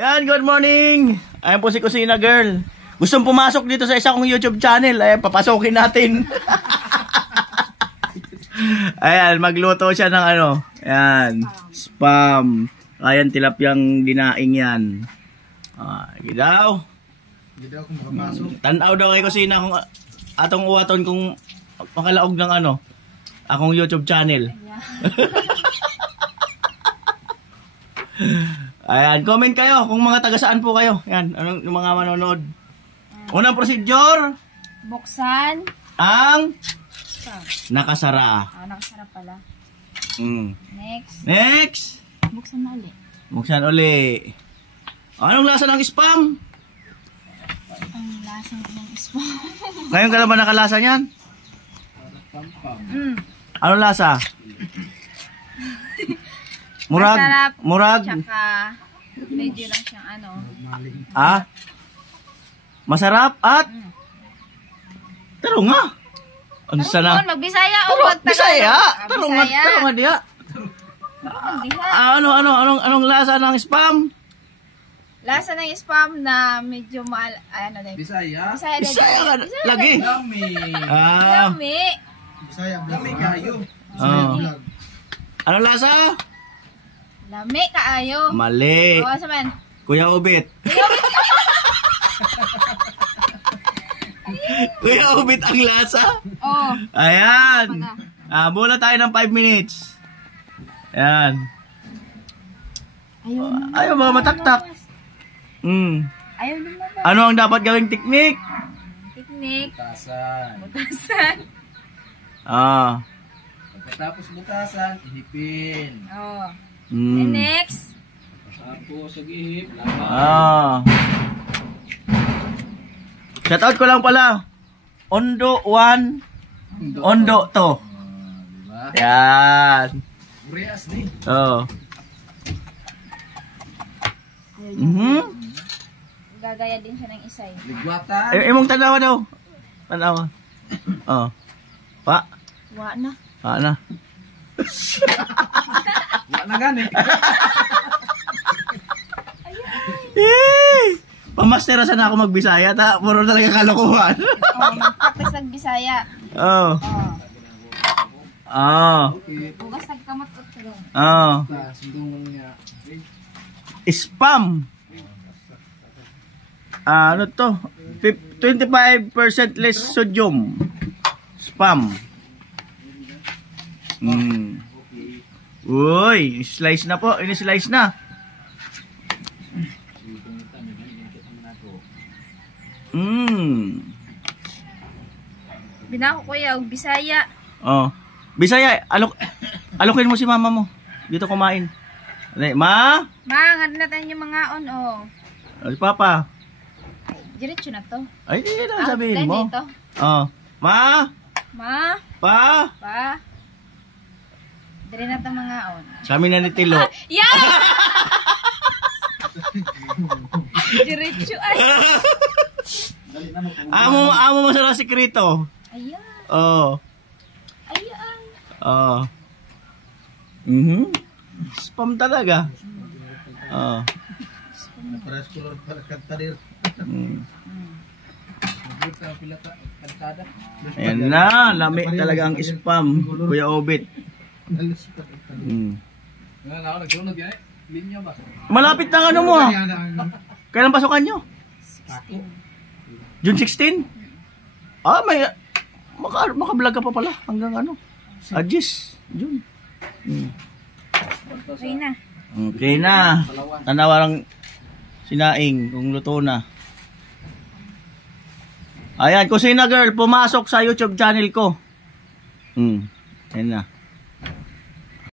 Ayan, good morning. Ayan po si Kusina Girl. Gustong pumasok dito sa isa kong YouTube channel. Ayan, papasokin natin. Ayan, magluto siya ng ano. Ayan, spam. Ayan, tilapyang dinaing yan. Gidaw. Gidaw kung makapasok. Tanaw daw kay Kusina kung atong uwaton kung makalaog ng ano. Akong YouTube channel. Ayan, comment kayo kung mga taga saan po kayo. Ayan, anong yung mga manonood. Unang procedure. Buksan. Ang nakasara. Nakasara pala. Next. Next. Buksan na ulit. Buksan uli. Anong lasa ng spam? Ang lasa ng spam. Ngayon ka na ba nakalasa niyan? Anong lasa? Murag, masarap, murag. Tsaka, medyo lang siyang ano. Masarap at? Taro nga. Ano sana? Magbisaya o magtagalog? Bisaya. Taro nga diya. Anong lasa ng spam? Lasa ng spam na medyo ano din. Bisaya. Bisaya lagi. Lami. Lami. Bisaya, lami kayo. Anong lasa? Lami kaayo. Mali. O, saman. Kuya Ubit. Kuya Ubit ang lasa? Oo. Ayan. Mula tayo ng 5 minutes. Ayan. Ayaw mga mataktak. Ayaw naman. Ano ang dapat gawing teknik? Teknik. Butasan. Butasan. Pagkatapos butasan, ihipin. Oo. And next. Tapos ihip. Shout out ko lang pala. Ondo 1, Ondo 2. Diba? Yan. Urias ni. Gagaya din siya ng isay. Ligwatan. Imong tanawa daw. Tanawa. Pa. Wa na. Pa na. Wala na gani. Pamastera sana ako magbisaya ta, puro talaga kalokohan. Mag-practice ng Bisaya. Bugas nagkamot ko talaga. Spam. Ano to? 25% less sodium. Spam. Uy, slice na po. Ini-slice na. Binako kuya og Bisaya. Bisaya, alokin mo si mama mo. Dito kumain. Ma? Ma, ngad natin yung mga Si Papa. Diretso na to. Ay, hindi na sabihin mo. Dito. Ma? Ma? Pa? Pa? Dire na to mga Kami na ni Tilo. Yeah! Diretso ay. Amo mo sa sikreto. Ayan. Ayan. Spam talaga. Pares color para kantadir. Ayan na, lami talaga ang spam. Kuya Obit. Malapit na ano mo Kailan pasukan nyo? 16. June 16? May maka-vlog ka pa pala hanggang ano? Agis, June. Okay na. Okay na. Tanawa lang sinaing kung luto na. Ayan, Kusina Girl, pumasok sa YouTube channel ko. Ayan na.